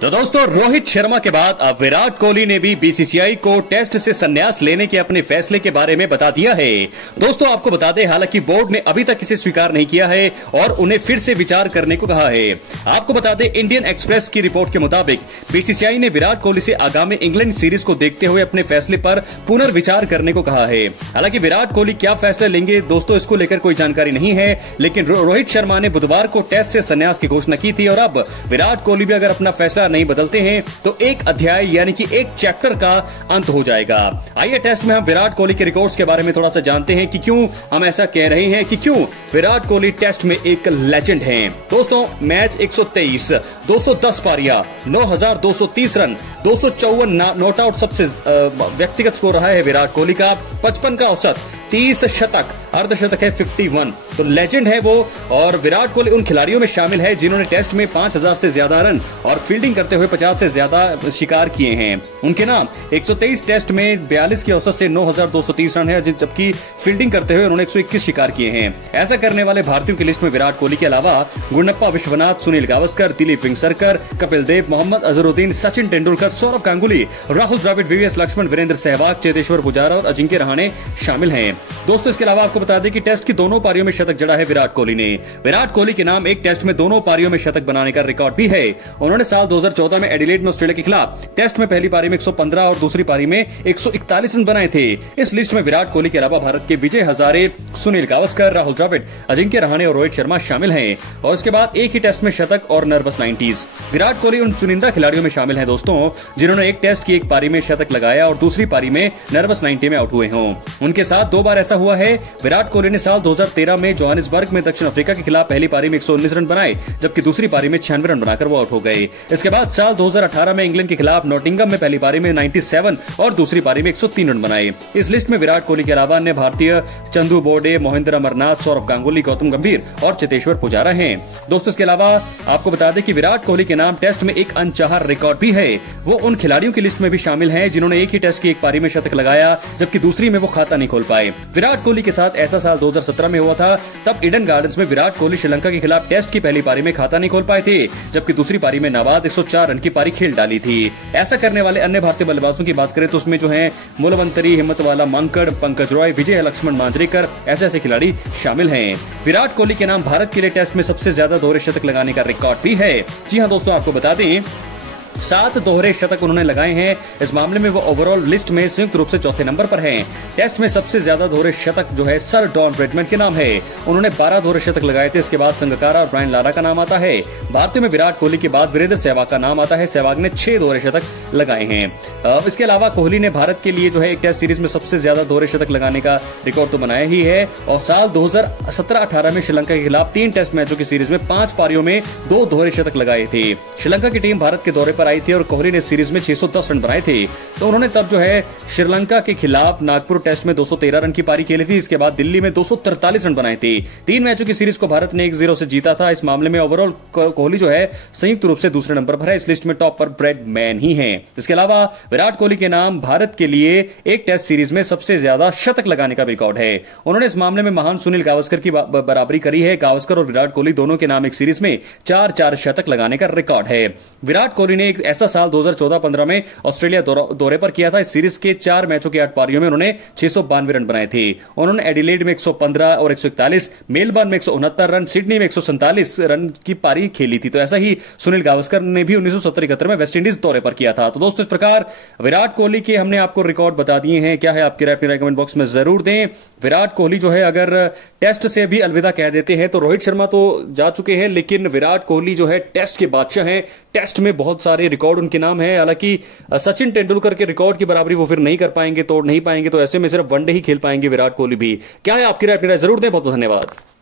तो दोस्तों, रोहित शर्मा के बाद अब विराट कोहली ने भी बीसीसीआई को टेस्ट से संन्यास लेने के अपने फैसले के बारे में बता दिया है। दोस्तों, आपको बता दें, हालांकि बोर्ड ने अभी तक इसे स्वीकार नहीं किया है और उन्हें फिर से विचार करने को कहा है। आपको बता दें, इंडियन एक्सप्रेस की रिपोर्ट के मुताबिक बीसीसीआई ने विराट कोहली से आगामी इंग्लैंड सीरीज को देखते हुए अपने फैसले पर पुनर्विचार करने को कहा है। हालांकि विराट कोहली क्या फैसला लेंगे दोस्तों, इसको लेकर कोई जानकारी नहीं है, लेकिन रोहित शर्मा ने बुधवार को टेस्ट से संन्यास की घोषणा की थी और अब विराट कोहली भी अगर अपना फैसला नहीं बदलते हैं तो एक अध्याय यानी कि एक चैप्टर का अंत हो जाएगा। आइए टेस्ट में हम विराट कोहली के रिकॉर्ड्स के बारे में थोड़ा सा जानते हैं कि क्यों हम ऐसा कह रहे हैं कि क्यों विराट कोहली टेस्ट में एक लेजेंड हैं। दोस्तों, मैच 123, 210 पारियां, 9,230 रन, 254 नॉट आउट सबसे व्यक्तिगत स्कोर रहा है विराट कोहली का, 55 का औसत, 30 शतक, अर्धशतक है 51। तो लेजेंड है वो। और विराट कोहली उन खिलाड़ियों में शामिल है जिन्होंने टेस्ट में 5,000 से ज्यादा रन और फील्डिंग करते हुए 50 से ज्यादा शिकार किए हैं। उनके नाम 123 टेस्ट में 42 की औसत से 9,230 रन है, जबकि फील्डिंग करते हुए उन्होंने 121 शिकार किए हैं। ऐसा करने वाले भारतीयों की लिस्ट में विराट कोहली के अलावा गुंडप्पा विश्वनाथ, सुनील गावस्कर, दिलीप वेंगसरकर, कपिल देव, मोहम्मद अजहरुद्दीन, सचिन तेंदुलकर, सौरव गांगुली, राहुल द्रविड़, वीवीएस लक्ष्मण, वीरेंद्र सहवाग, चेतेश्वर पुजारा और अजिंक्य रहाणे शामिल हैं। दोस्तों, इसके अलावा आपको बता दें कि टेस्ट की दोनों पारियों में शतक जड़ा है विराट कोहली ने। विराट कोहली के नाम एक टेस्ट में दोनों पारियों में शतक बनाने का रिकॉर्ड भी है। उन्होंने साल 2014 में एडिलेड में ऑस्ट्रेलिया के खिलाफ टेस्ट में पहली पारी में 115 और दूसरी पारी में 141 रन बनाए थे। इस लिस्ट में विराट कोहली के अलावा भारत के विजय हजारे, सुनील गावस्कर, राहुल द्रविड़, अजिंक्य रहाणे और रोहित शर्मा शामिल हैं। और उसके बाद एक ही टेस्ट में शतक और नर्वस 90s। विराट कोहली उन चुनिंदा खिलाड़ियों में शामिल हैं दोस्तों जिन्होंने एक टेस्ट की एक पारी में शतक लगाया और दूसरी पारी में नर्वस 90 में आउट हुए हों। उनके साथ 2 बार ऐसा हुआ है। विराट कोहली ने साल 2013 में जोहानिसबर्ग में दक्षिण अफ्रीका के खिलाफ पहली पारी में 119 रन बनाए, जबकि दूसरी पारी में 96 रन बनाकर वो आउट हो गए। इसके बाद साल 2018 में इंग्लैंड के खिलाफ नॉटिंघम में पहली पारी में 97 और दूसरी पारी में 103 रन बनाए। इस लिस्ट में विराट कोहली के अलावा अन्य भारतीय चंदू बोर्डे, मोहिंद्र अमरनाथ, सौरव गांगुली, गौतम गंभीर और चेतेश्वर पुजारा हैं। दोस्तों, इसके अलावा आपको बता दें कि विराट कोहली के नाम टेस्ट में एक अनचाहा रिकॉर्ड भी है। वो उन खिलाड़ियों की लिस्ट में भी शामिल हैं जिन्होंने एक ही टेस्ट की एक पारी में शतक लगाया, जबकि दूसरी में वो खाता नहीं खोल पाए। विराट कोहली के साथ ऐसा साल 2017 में हुआ था। तब ईडन गार्डन्स में विराट कोहली श्रीलंका के खिलाफ टेस्ट की पहली पारी में खाता नहीं खोल पाए थे, जबकि दूसरी पारी में नाबाद 104 रन की पारी खेल डाली थी। ऐसा करने वाले अन्य भारतीय बल्लेबाजों की बात करें तो उसमें जो है मूलवंतरी, हिम्मतवाला मांकड़, पंकज रॉय, विजय लक्ष्मण मांजरेकर, ऐसे खिलाड़ी शामिल हैं। विराट कोहली के नाम भारत के लिए टेस्ट में सबसे ज्यादा दोहरे शतक लगाने का रिकॉर्ड भी है। जी हां दोस्तों, आपको बता दें 7 दोहरे शतक उन्होंने लगाए हैं। इस मामले में वो ओवरऑल लिस्ट में संयुक्त रूप से चौथे नंबर पर हैं। टेस्ट में सबसे ज्यादा दोहरे शतक जो है सर डॉन ब्रैडमैन के नाम है। उन्होंने 12 दोहरे शतक लगाए थे। इसके बाद संगकारा और ब्रायन लारा का नाम आता है। भारतीय में विराट कोहली के बाद वीरेंद्र सहवाग का नाम आता है। सहवाग ने 6 दोहरे शतक लगाए हैं। इसके अलावा कोहली ने भारत के लिए जो है एक टेस्ट सीरीज में सबसे ज्यादा दोहरे शतक लगाने का रिकॉर्ड तो बनाया ही है। और साल 2017-18 में श्रीलंका के खिलाफ 3 टेस्ट मैचों की सीरीज में 5 पारियों में 2 दोहरे शतक लगाए थे। श्रीलंका की टीम भारत के दौरे पर आई थी और कोहली ने सीरीज में 610 रन बनाए थे। तो उन्होंने तब जो है श्रीलंका के खिलाफ नागपुर टेस्ट में 213 रन की पारी खेली थी। इसके बाद दिल्ली में 243 रन बनाए थे। 3 मैचों की सीरीज को भारत ने 1-0 से जीता था। इस मामले में ओवरऑल कोहली जो है संयुक्त रूप से दूसरे नंबर पर है। इस लिस्ट में टॉप पर ब्रैडमैन ही है। इसके अलावा विराट कोहली के नाम भारत के लिए एक टेस्ट सीरीज में सबसे ज्यादा शतक लगाने का रिकॉर्ड है। उन्होंने इस मामले में महान सुनील गावस्कर की बराबरी करी है। गावस्कर और विराट कोहली दोनों के नाम एक सीरीज में 4-4 शतक लगाने का रिकॉर्ड है। विराट कोहली ने एक ऐसा साल 2014-15 में ऑस्ट्रेलिया दौरे पर किया था। इस सीरीज के 4 मैचों की 8 पारियों में उन्होंने 692 रन बनाए थे। उन्होंने एडिलेड में 115 और 141, मेलबर्न में 169 रन, सिडनी में 147 रन की पारी खेली थी। तो ऐसा ही सुनील गावस्कर ने भी 1970-71 में वेस्टइंडीज दौरे पर किया था। तो दोस्तों, इस प्रकार विराट कोहली के हमने आपको रिकॉर्ड बता दिए हैं। क्या है आपकी राय? अपनी राय कमेंट बॉक्स में जरूर दें। विराट कोहली जो है अगर टेस्ट से भी अलविदा कह देते हैं तो रोहित शर्मा तो जा चुके हैं, लेकिन विराट कोहली जो है टेस्ट के बादशाह हैं। टेस्ट में बहुत सारे रिकॉर्ड उनके नाम है। हालांकि सचिन तेंदुलकर के रिकॉर्ड की बराबरी वो फिर नहीं कर पाएंगे, तोड़ नहीं पाएंगे। तो ऐसे में सिर्फ वनडे ही खेल पाएंगे विराट कोहली भी। क्या है आपकी राय? अपनी राय जरूर दें। बहुत बहुत धन्यवाद।